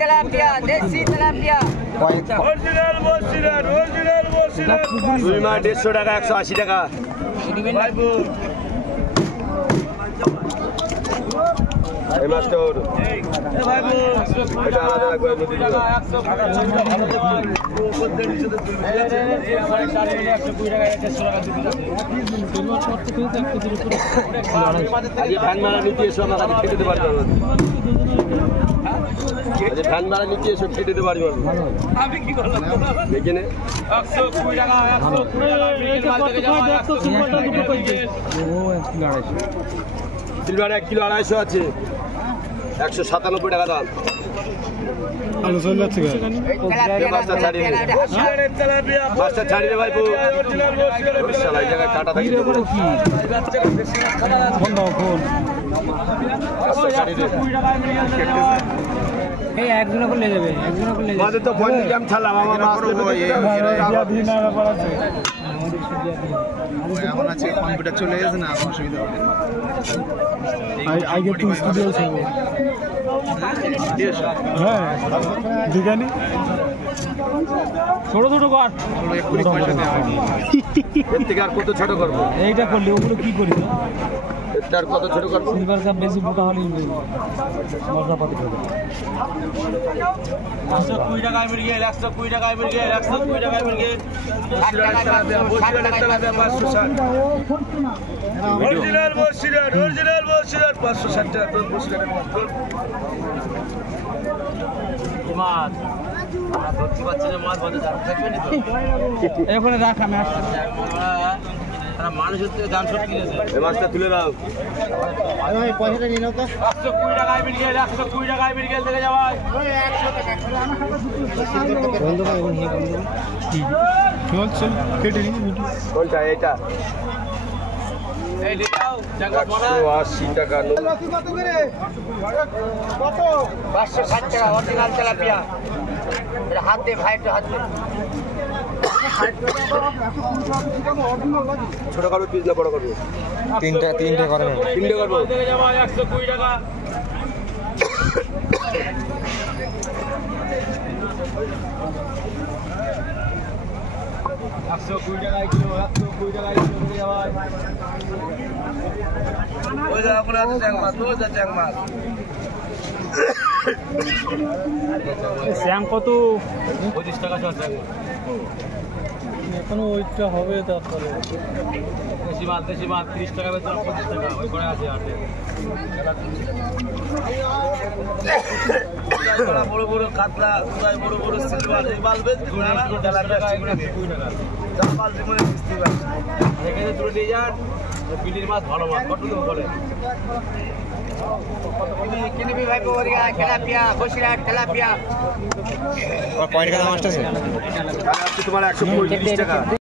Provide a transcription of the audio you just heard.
tilapia দেশি tilapia original Basirhat রুই মাছ 150 টাকা 180 টাকা এই মাছটা ওর এটা আলাদা রাখবে নদী ভাই ধান মারা নিতে এসো আমার কাছে খেতে দিতে পারবে ধান মারা নিতে এসো খেতে দিতে পারবে আমি কি করলাম দেখে নে 120 টাকা 120 টাকা সিলভার 1 কিলো 250 আছে 197 টাকা দাম আলো চলে যাচ্ছে মাছটা ছাড়িয়ে মাছটা ছাড়িয়ে দে ভাই শালা এই জায়গায় কাটা থাকে কি বন্ধ ফোন মাছটা ছাড়িয়ে দে এই একজন করে যাবে একজন করে যাবে আমাদের তো বন্ধ ক্যাম ছাড়লাম আমার মাছ দিন আর ব্যাপার আছে এমন আছে কম্পিউটার চলে গেছে না অসুবিধা হবে আগে তুই স্টুডিও ছিল হ্যাঁ দিগানি ছোট ছোট কর এর থেকে আর কত ছোট করবো এইটা করলি ওগুলো কি করি তার কত ছোট করবো সিলভার কাপ বেশি মোটা হলে মশলাপাতি খাবে 120 টাকায় মিল গেল 120 টাকায় মিল গেল 120 টাকায় মিল গেল অরিজিনাল বসিরাট 560 টাকা বসিরাট মাছ ধরতে পারছি না মাছ বাজার দাম থাকবে না তো এখানে রাখ আমি আসছি মানুষের থেকে দাম সব কিনেছে এই মাছটা তুলে দাও ভাই পয়সাটা নিয়ে নাও তো 120 টাকায় মিল গেল 120 টাকায় মিল গেল দেখে যাও ভাই 100 টাকা বন্ধ ভাই এখন হে বন্ধ চল চল কেটে নি কোনটা এটা এই লিটাও জায়গা বড় 180 টাকা কত করে কত 560 টাকা অরিজিনাল তেলাপিয়া এটা হাত দে ভাই একটু হাত দে ছোট কালো পিস না বড় করবো তিনটা করেন তিনটে করবো দেখে যাও 120 টাকা শ্যাম কত 25 টাকা চল এখনো ওইটা হবে তারপরে দেশি মাছ 30 টাকা বেচা 25 টাকা ওই করে আছে আর বড় বড় কাতলা বড় বড় সিলভার এই মাল বেচবি না 20 টাকা এগুলো 20 টাকা যা মাল জীবনে কিস্তি বাস এখানে তুলে নিয়ে যান বিলির মাছ ভালো মাছ কত দাম বলে কিনবি ভাই ওরিয়া তেলাপিয়া বসিরাট তেলাপিয়া আর পয়েন্ট কাটা মাছটা আছে তোমার 125 টাকা